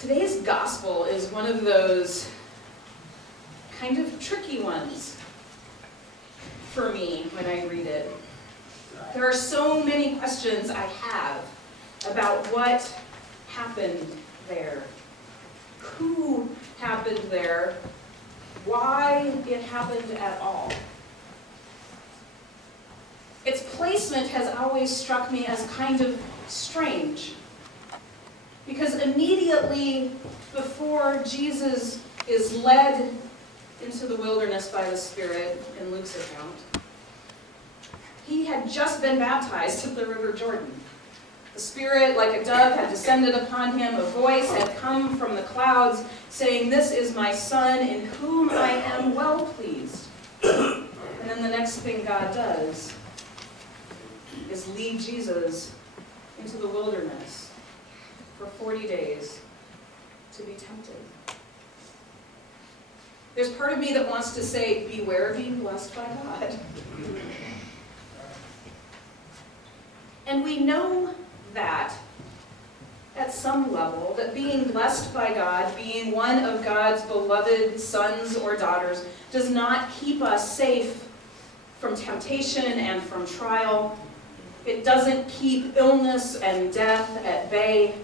Today's gospel is one of those kind of tricky ones for me when I read it. There are so many questions I have about what happened there, who happened there, why it happened at all. Its placement has always struck me as kind of strange, because immediately before Jesus is led into the wilderness by the Spirit, in Luke's account, he had just been baptized at the River Jordan. The Spirit, like a dove, had descended upon him. A voice had come from the clouds saying, "This is my Son, in whom I am well pleased." And then the next thing God does is lead Jesus into the wilderness for 40 days to be tempted. There's part of me that wants to say, beware of being blessed by God. And we know that at some level, that being blessed by God, being one of God's beloved sons or daughters, does not keep us safe from temptation and from trial. It doesn't keep illness and death at bay.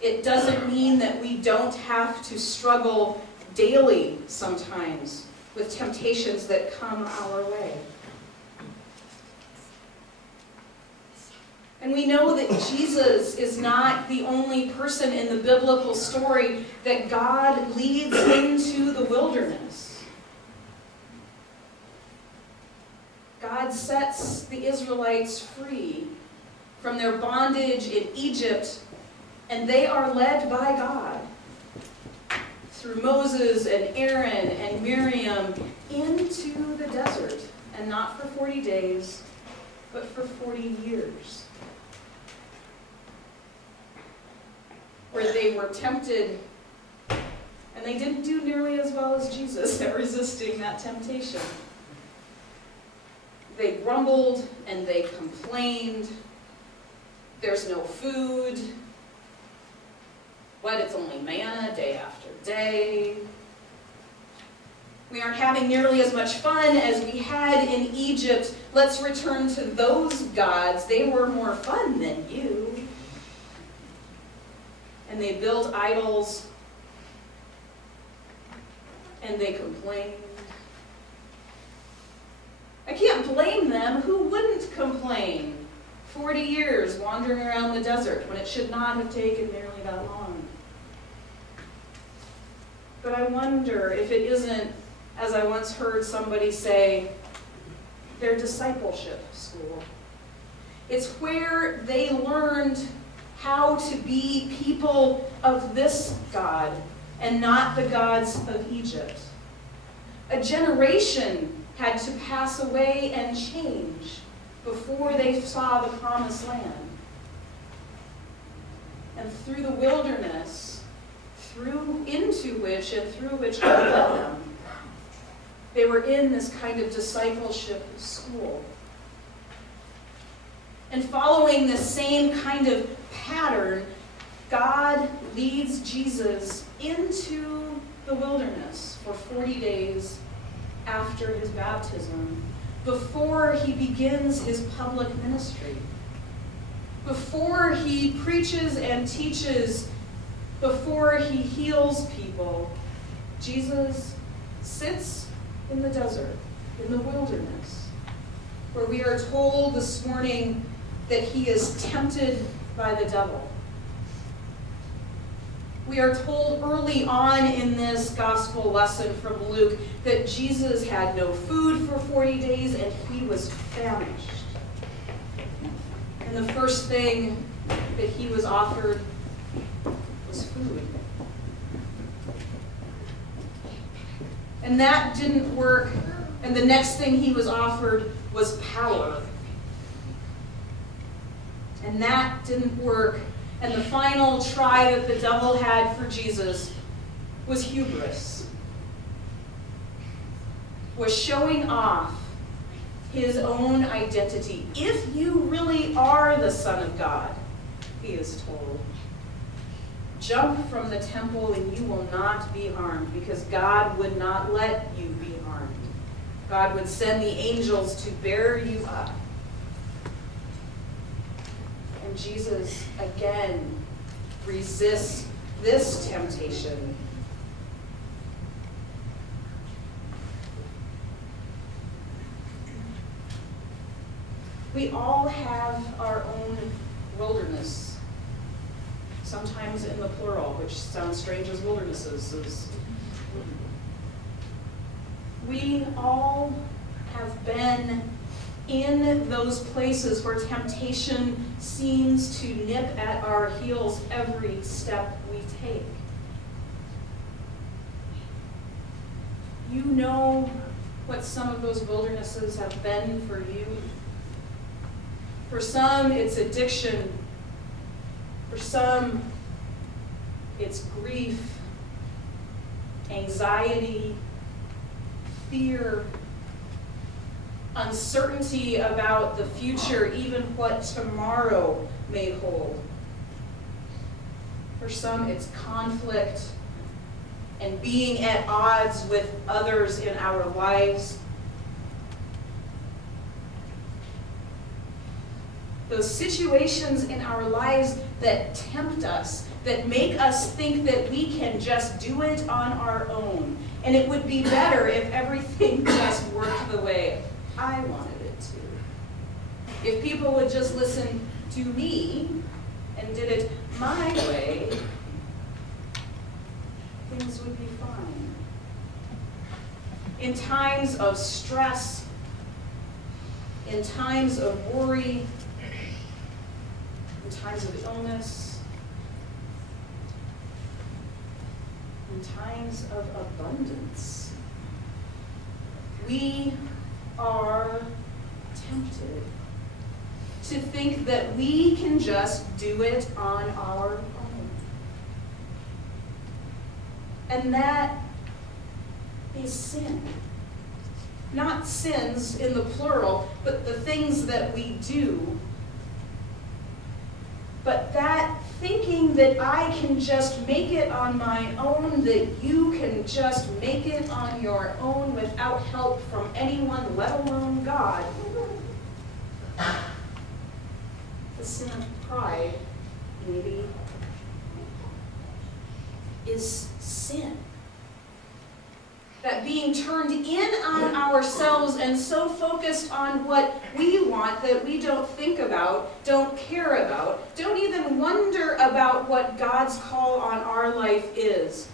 It doesn't mean that we don't have to struggle daily sometimes with temptations that come our way. And we know that Jesus is not the only person in the biblical story that God leads into the wilderness. God sets the Israelites free from their bondage in Egypt, and they are led by God through Moses and Aaron and Miriam into the desert, and not for 40 days, but for 40 years, where they were tempted, and they didn't do nearly as well as Jesus at resisting that temptation. They grumbled and they complained. There's no food. What, it's only manna day after day. We aren't having nearly as much fun as we had in Egypt. Let's return to those gods. They were more fun than you. And they built idols, and they complained. I can't blame them. Who wouldn't complain? 40 years wandering around the desert when it should not have taken nearly that long. But I wonder if it isn't, as I once heard somebody say, their discipleship school. It's where they learned how to be people of this God and not the gods of Egypt. A generation had to pass away and change before they saw the promised land. And through the wilderness, into which God led them, they were in this kind of discipleship school. And following the same kind of pattern, God leads Jesus into the wilderness for 40 days after his baptism, before he begins his public ministry, before he preaches and teaches, before he heals people. Jesus sits in the desert, in the wilderness, where we are told this morning that he is tempted by the devil. We are told early on in this gospel lesson from Luke that Jesus had no food for 40 days and he was famished. And the first thing that he was offered was food. And that didn't work. And the next thing he was offered was power. And that didn't work. And the final try that the devil had for Jesus was hubris, was showing off his own identity. If you really are the Son of God, he is told, jump from the temple and you will not be harmed, because God would not let you be harmed. God would send the angels to bear you up. And Jesus, again, resists this temptation. We all have our own wilderness, sometimes in the plural, which sounds strange as wildernesses. We all have been in those places where temptation seems to nip at our heels every step we take. You know what some of those wildernesses have been for you. For some, it's addiction. For some, it's grief, anxiety, fear, uncertainty about the future, even what tomorrow may hold. For some, it's conflict and being at odds with others in our lives. Those situations in our lives that tempt us, that make us think that we can just do it on our own. And it would be better if everything just worked the way I wanted it to. If people would just listen to me and did it my way, things would be fine. In times of stress, in times of worry, in times of illness, in times of abundance, we are tempted to think that we can just do it on our own. And that is sin. Not sins in the plural, but the things that we do. But that thinking that I can just make it on my own, that you can just make it on your own without help from anyone, let alone God. The sin of pride, maybe, is sin. That being turned in on ourselves and so focused on what we want that we don't think about, don't care about, don't even wonder about what God's call on our life is.